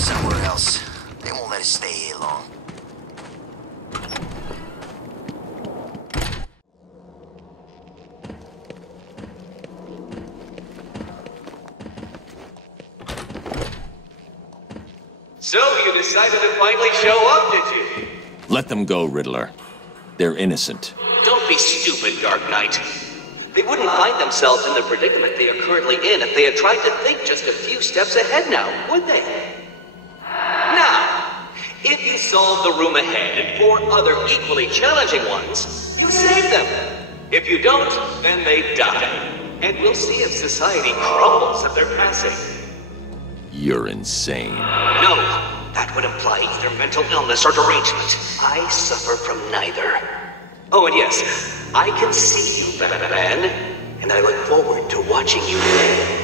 somewhere else. They won't let us stay here long. So you decided to finally show up, did you? Let them go, Riddler. They're innocent. Don't be stupid, Dark Knight. They wouldn't find themselves in the predicament they are currently in if they had tried to think just a few steps ahead now, would they? Now, if you solve the room ahead and 4 other equally challenging ones, you save them. If you don't, then they die. And we'll see if society crumbles at their passing. You're insane. No, that would imply either mental illness or derangement. I suffer from neither. Oh, and yes, I can see you, Batman, and I look forward to watching you play.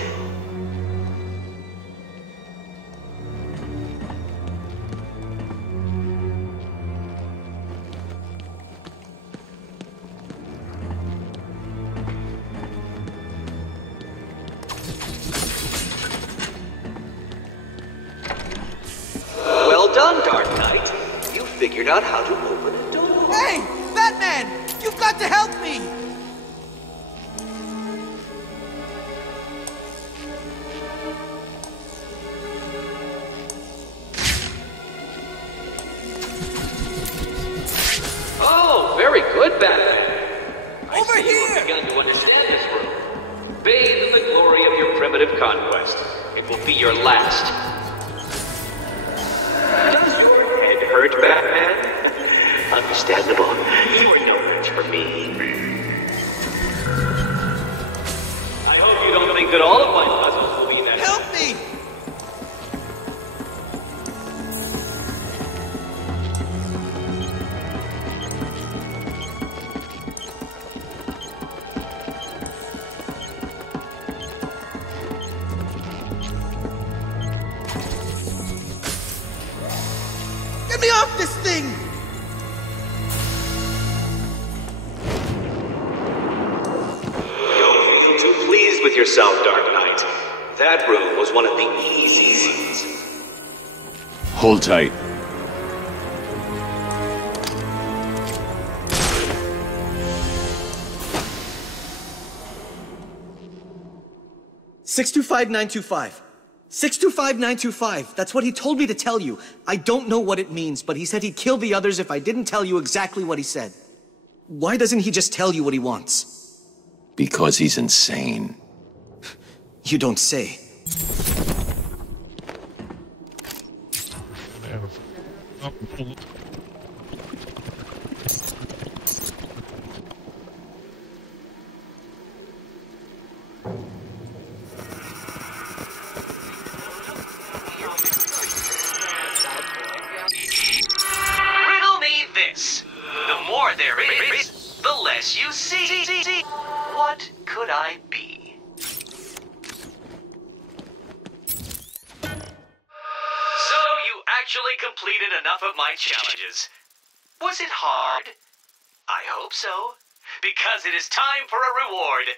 Well done, Dark Knight. You figured out how to open a door. Hey! Batman! You've got to help me! Oh, very good, Batman. Over I see you here! have begun to understand this room. Bathe in the glory of your primitive conquest. It will be your last. Does your head hurt, Batman? Understandable. You are no match for me. I hope you don't think that all of my puzzles will be that. Help me! Get me off this thing! Don't feel too pleased with yourself, Dark Knight. That room was one of the easy ones. Hold tight. $625,925. 625,925. That's what he told me to tell you. I don't know what it means, but he said he'd kill the others if I didn't tell you exactly what he said. Why doesn't he just tell you what he wants? Because he's insane. You don't say. Riddle me this. The more there is, the less you see. What could I be? So you actually completed enough of my challenges. Was it hard? I hope so. Because it is time for a reward.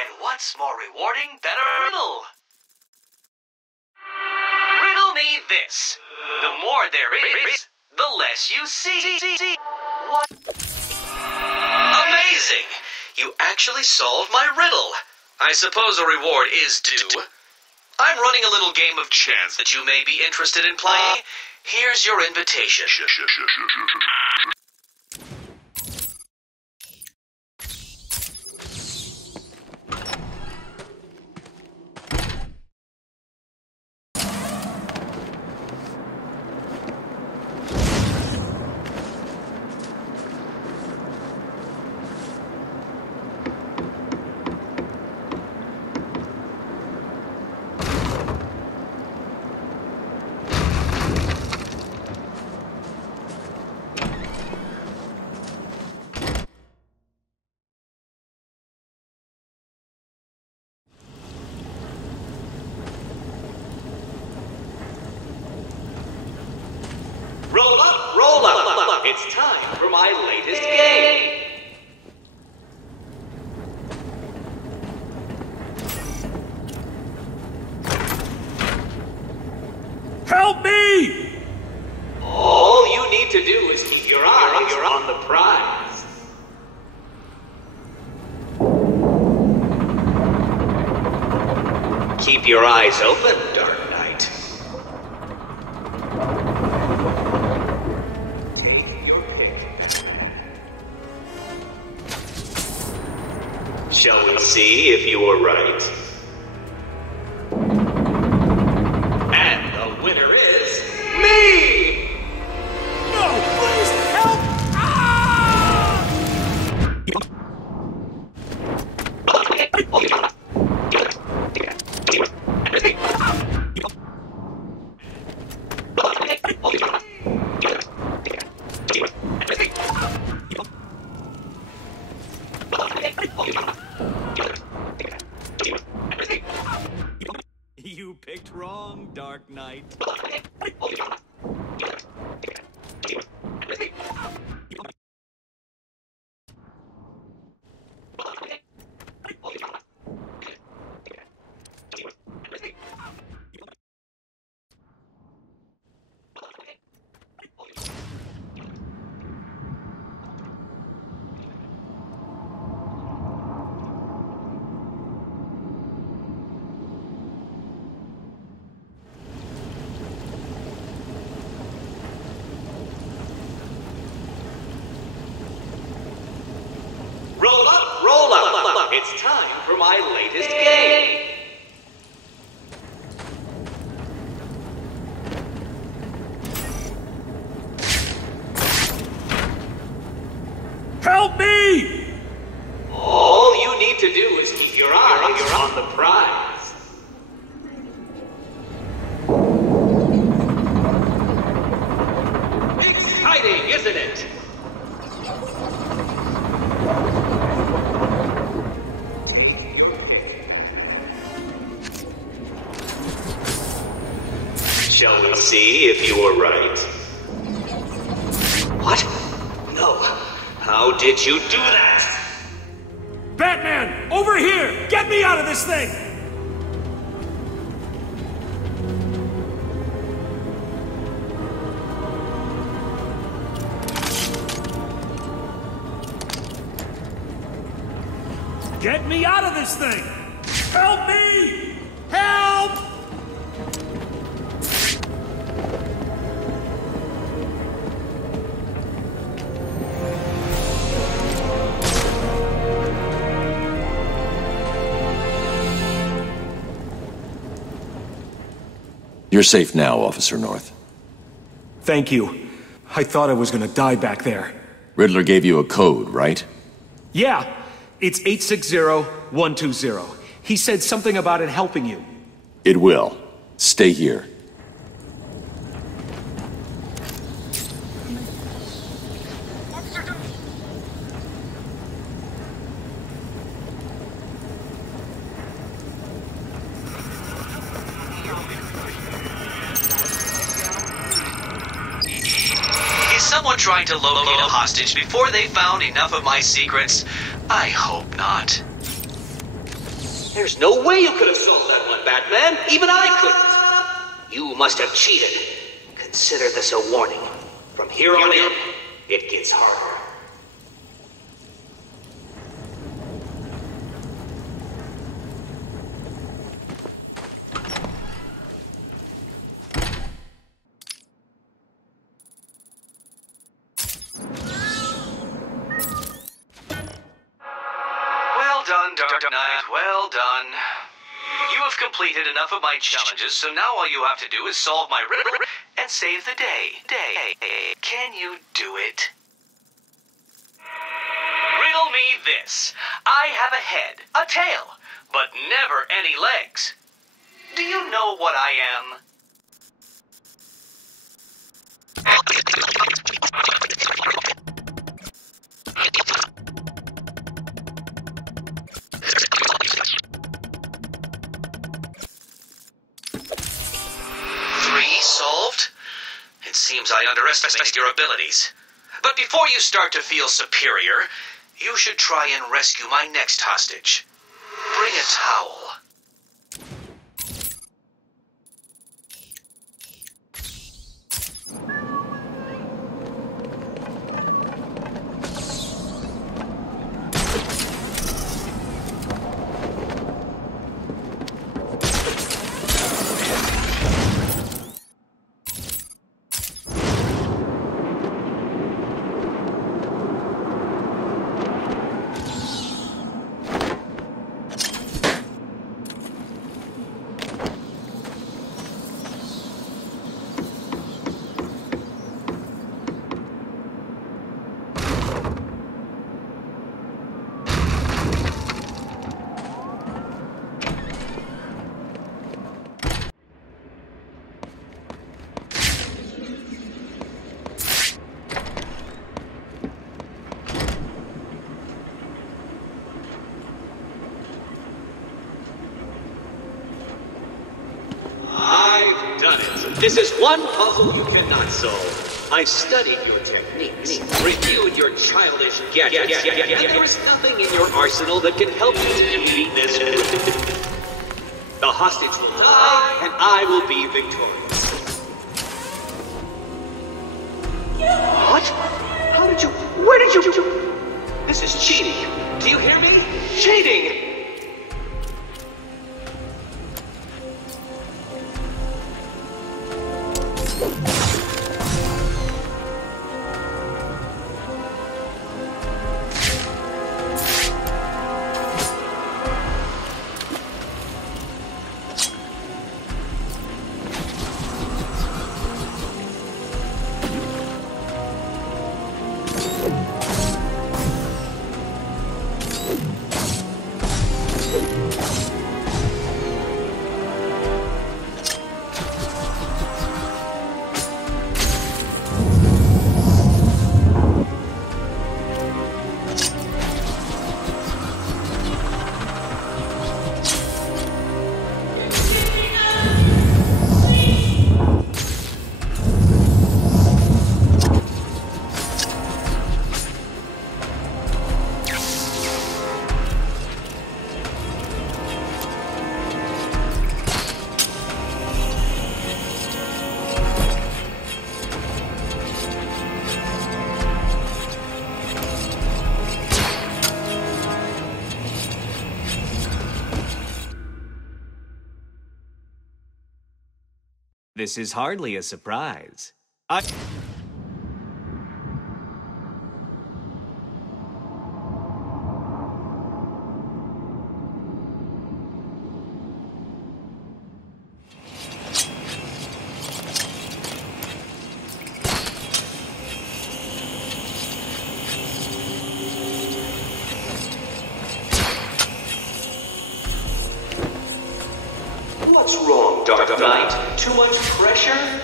And what's more rewarding than a riddle? Riddle me this. The more there is, the less you see. What? Amazing! You actually solved my riddle. I suppose a reward is due. I'm running a little game of chance that you may be interested in playing. Here's your invitation. Roll up, roll up. It's time for my latest game. Help me! All you need to do is keep your eyes on the prize. Keep your eyes open, Dark Knight. Shall we see if you were right? And the winner is me! No, please help! Ah! You picked wrong, Dark Knight. Roll up, roll up. It's time for my latest game. Help me! All you need to do is keep your eyes on the prize. Exciting, isn't it? Shall we see if you were right? What? No. How did you do that? Batman, over here! Get me out of this thing! Get me out of this thing! Help me! Help! You're safe now, Officer North. Thank you. I thought I was gonna die back there. Riddler gave you a code, right? Yeah, it's 860120. He said something about it helping you. It will. Stay here. Someone trying to locate a hostage before they found enough of my secrets? I hope not. There's no way you could have solved that one, Batman. Even I couldn't. You must have cheated. Consider this a warning. From here on in, it gets harder. Dark Knight, well done. You have completed enough of my challenges, so now all you have to do is solve my riddle and save the day. Can you do it? Riddle me this. I have a head, a tail, but never any legs. Do you know what I am? Solved? It seems I underestimated your abilities. But before you start to feel superior, you should try and rescue my next hostage. Bring a towel. This is one puzzle you cannot solve. I've studied your techniques, reviewed your childish gadgets, and there is nothing in your arsenal that can help you defeat this. The hostage will die, and I will be victorious. What? How did you... Where did you... This is cheating. Do you hear me? Cheating! This is hardly a surprise. What's wrong, Dark Knight? Too much pressure?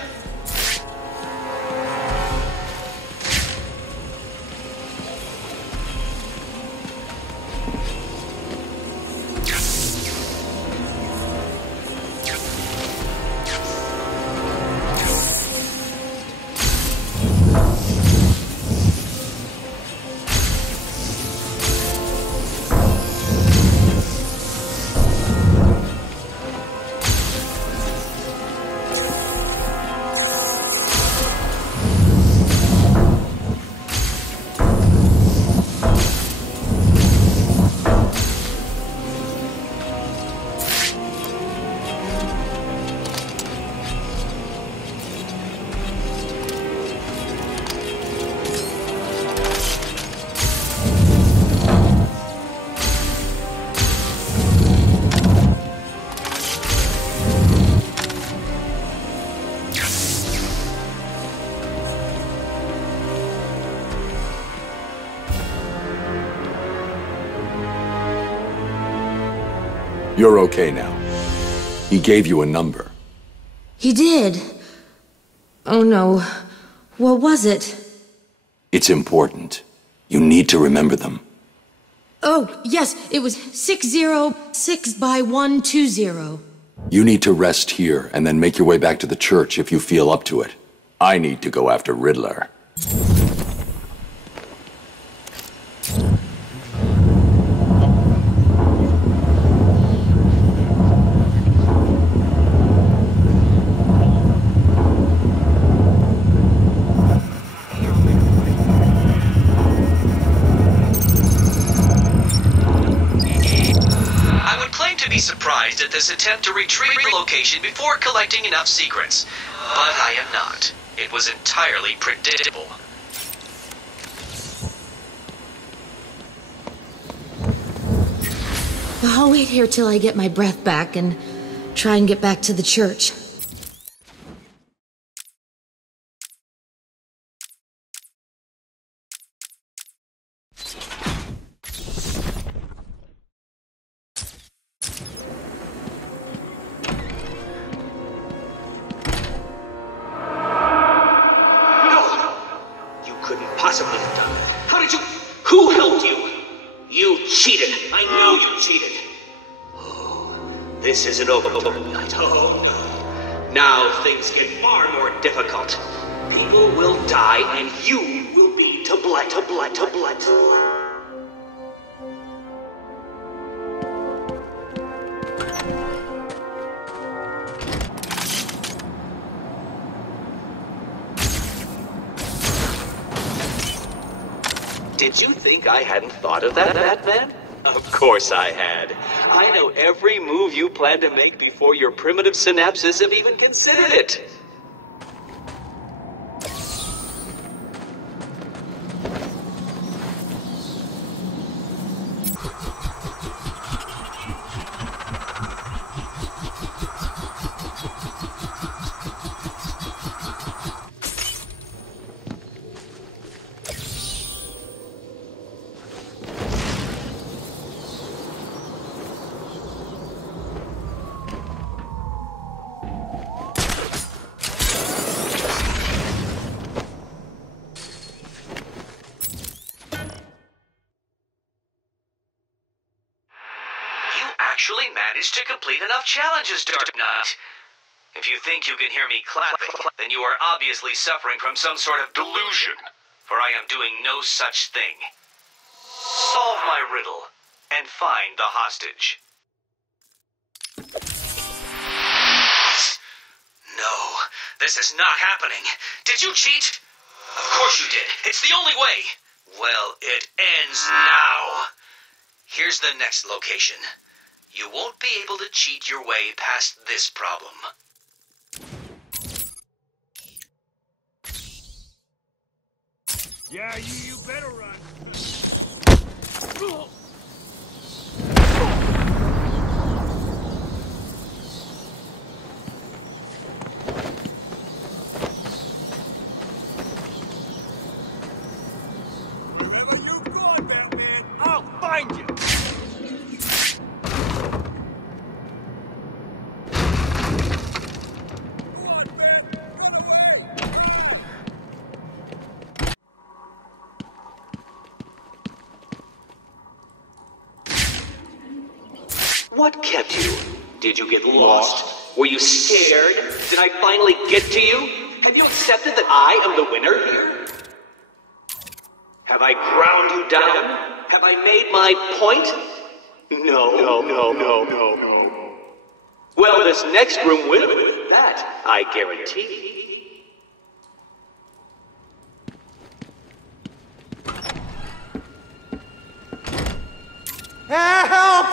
You're okay now. He gave you a number. He did. Oh no. What was it? It's important. You need to remember them. Oh, yes, it was 606 by 120. You need to rest here and then make your way back to the church if you feel up to it. I need to go after Riddler. Surprised at this attempt to retrieve the location before collecting enough secrets. But I am not. It was entirely predictable. Well, I'll wait here till I get my breath back and try and get back to the church. Possibly have done. How did you... Who helped you? You cheated. I know you cheated. Oh, this isn't over tonight. Oh, no. Now things get far more difficult. People will die and you will be to blame. Did you think I hadn't thought of that, Batman? Of course I had. I know every move you plan to make before your primitive synapses have even considered it. Actually managed to complete enough challenges, Dark Knight. If you think you can hear me clapping, then you are obviously suffering from some sort of delusion, for I am doing no such thing. Solve my riddle, and find the hostage. No, this is not happening. Did you cheat? Of course you did. It's the only way. Well, it ends now. Here's the next location. You won't be able to cheat your way past this problem. Yeah, you better run. Wherever you going, Batman, I'll find you. What kept you? Did you get lost? Were you scared? Did I finally get to you? Have you accepted that I am the winner here? Have I ground you down? Have I made my point? No. Well, this next room will. That I guarantee. Help!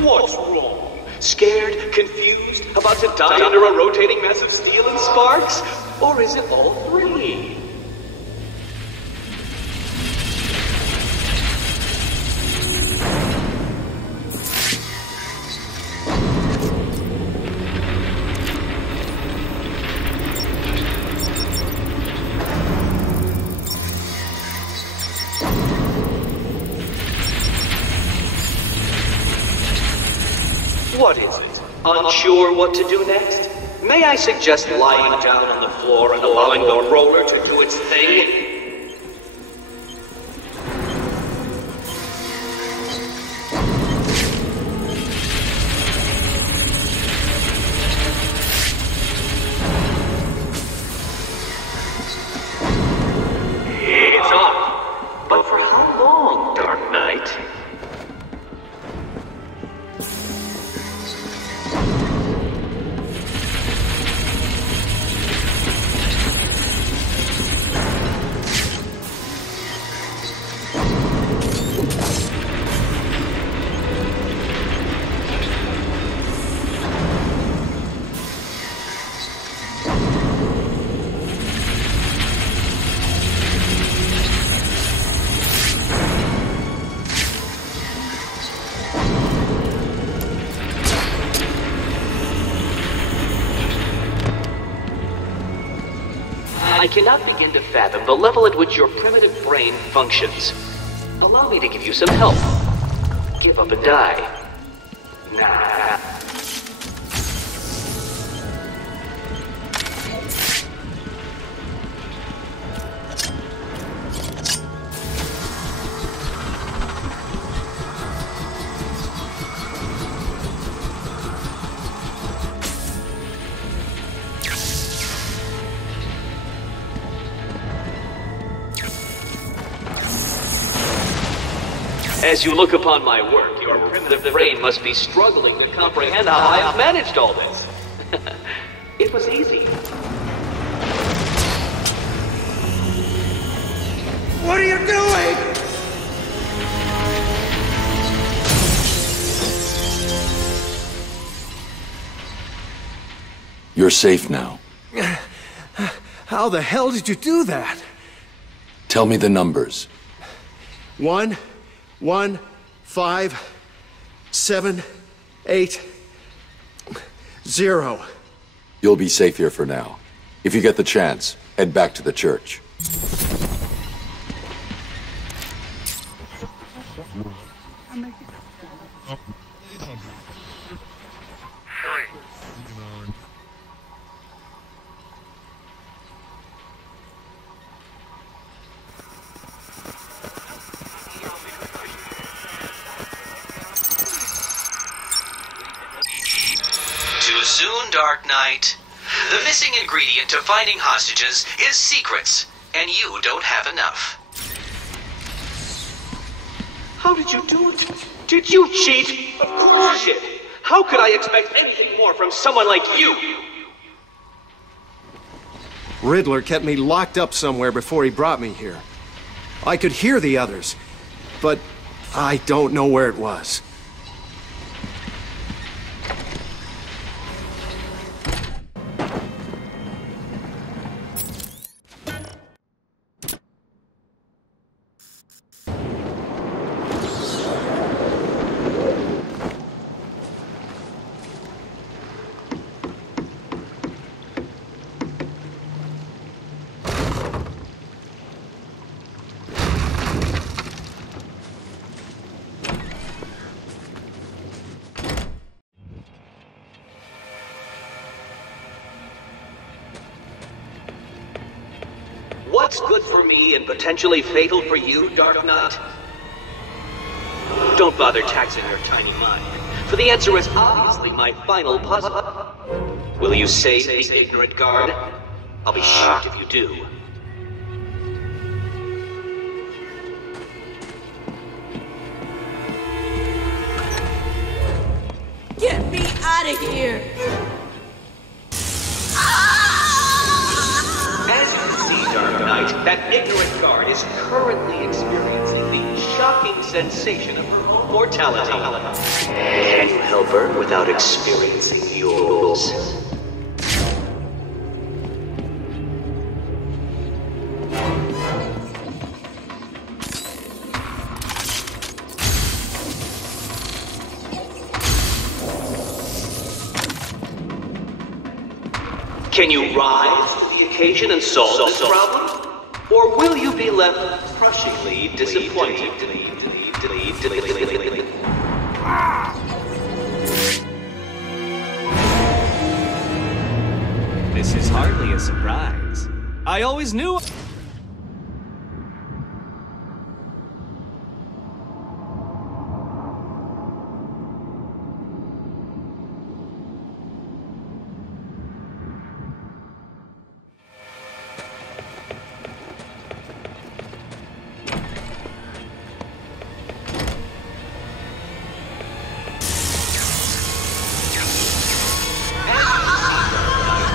What's wrong? Scared? Confused? About to die under a rotating mess of steel and sparks? Or is it all three? What is it? Unsure what to do next? May I suggest lying down on the floor and allowing the roller to do its thing? It's off. But for how long, Dark Knight? I cannot begin to fathom the level at which your primitive brain functions. Allow me to give you some help. Give up and die. Nah. As you look upon my work, your primitive brain must be struggling to comprehend how I have managed all this. It was easy. What are you doing? You're safe now. How the hell did you do that? Tell me the numbers. 1, 1, 5, 7, 8, 0. You'll be safe here for now. If you get the chance, head back to the church. Too soon, Dark Knight. The missing ingredient to finding hostages is secrets, and you don't have enough. How did you do it? Did you cheat? Of course you did. How could I expect anything more from someone like you? Riddler kept me locked up somewhere before he brought me here. I could hear the others, but I don't know where it was. What's good for me and potentially fatal for you, Dark Knight? Don't bother taxing your tiny mind, for the answer is obviously my final puzzle. Will you save the ignorant guard? I'll be shocked if you do. Get me out of here! As you can see, Dark Knight, that ignorant guard is currently experiencing the shocking sensation of her own mortality. Can you help her without experiencing yours? Can you rise to the occasion and solve this problem? Or will you be left crushingly disappointed? This is hardly a surprise. I always knew...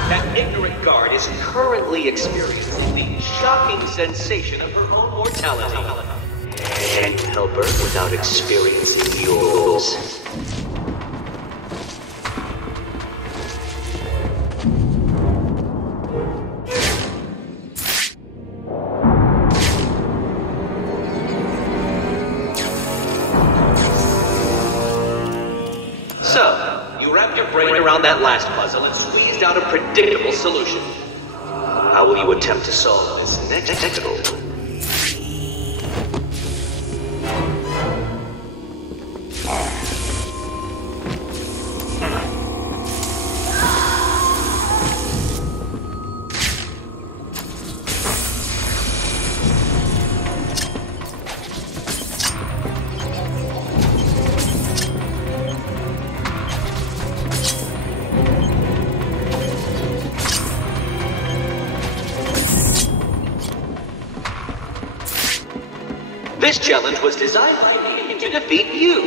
That ignorant guard is currently experiencing the shocking sensation of her own mortality. Can you help her without experiencing yours? So, you wrapped your brain around that last puzzle and squeezed out a predictable solution. How will you attempt to solve this next puzzle? This challenge was designed by me to defeat you.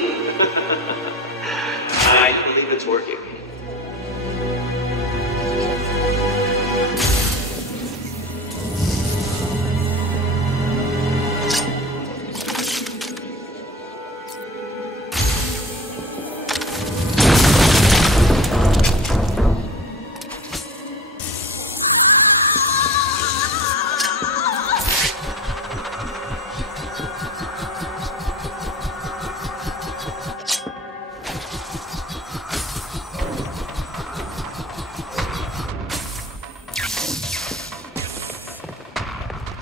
I believe it's working.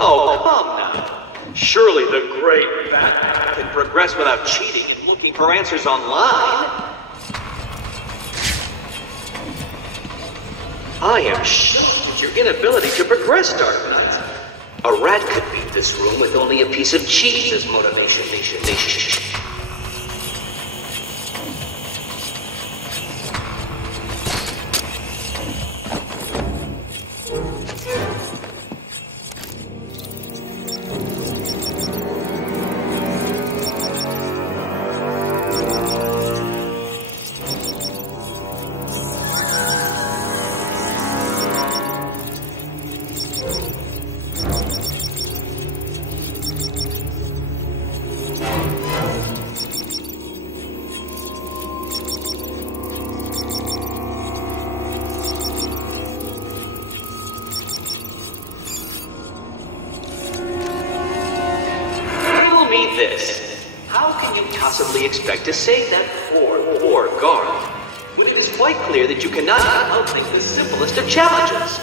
Oh, come now. Surely the great Batman can progress without cheating and looking for answers online. I am shocked at your inability to progress, Dark Knight. A rat could beat this room with only a piece of cheese as motivation. This. How can you possibly expect to save that poor guard when it is quite clear that you cannot outthink the simplest of challenges?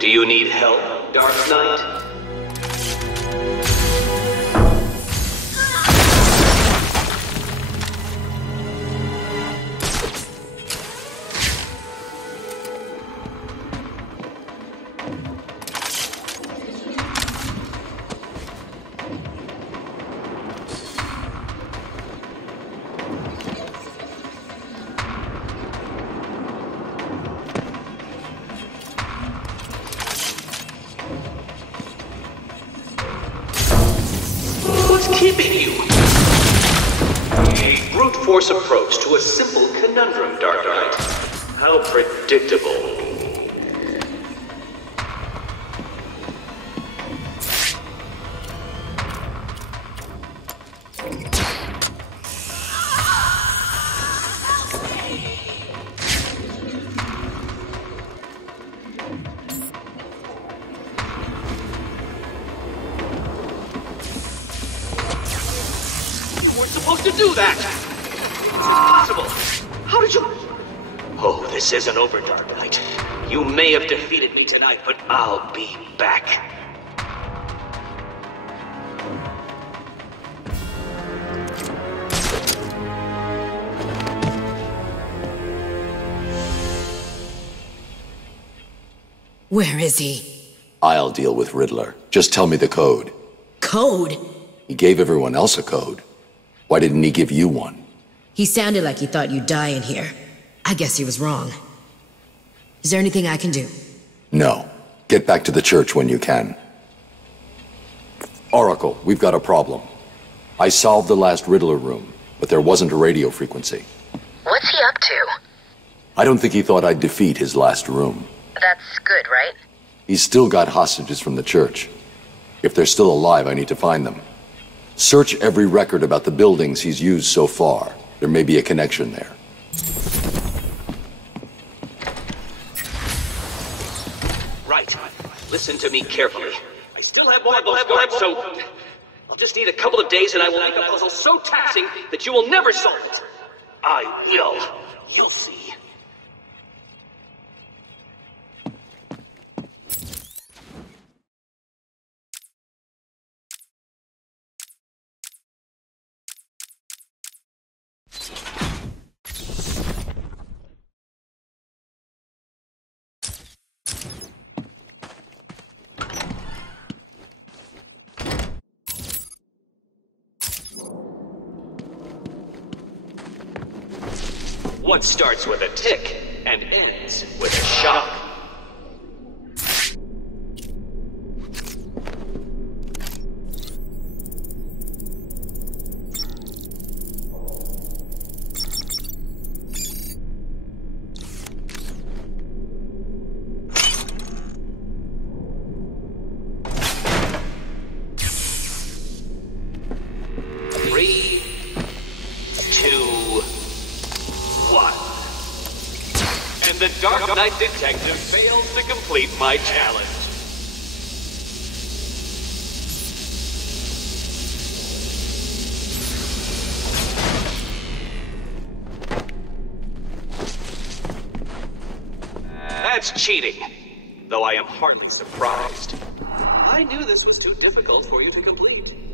Do you need help, Dark Knight? Keeping you. A brute force approach to a simple conundrum, Dark Knight. How predictable. Supposed to do that! It's impossible! How did you... Oh, this isn't over, Dark Knight. You may have defeated me tonight, but I'll be back. Where is he? I'll deal with Riddler. Just tell me the code. Code? He gave everyone else a code. Why didn't he give you one? He sounded like he thought you'd die in here. I guess he was wrong. Is there anything I can do? No. Get back to the church when you can. Oracle, we've got a problem. I solved the last Riddler room, but there wasn't a radio frequency. What's he up to? I don't think he thought I'd defeat his last room. That's good, right? He's still got hostages from the church. If they're still alive, I need to find them. Search every record about the buildings he's used so far. There may be a connection there. Right. Listen to me carefully. I still have more of those guards, so... I'll just need a couple of days and I will make a puzzle so taxing that you will never solve it. I will. You'll see. What starts with a tick and ends with a shock. And the Dark Knight Detective fails to complete my challenge. That's cheating, though I am hardly surprised. I knew this was too difficult for you to complete.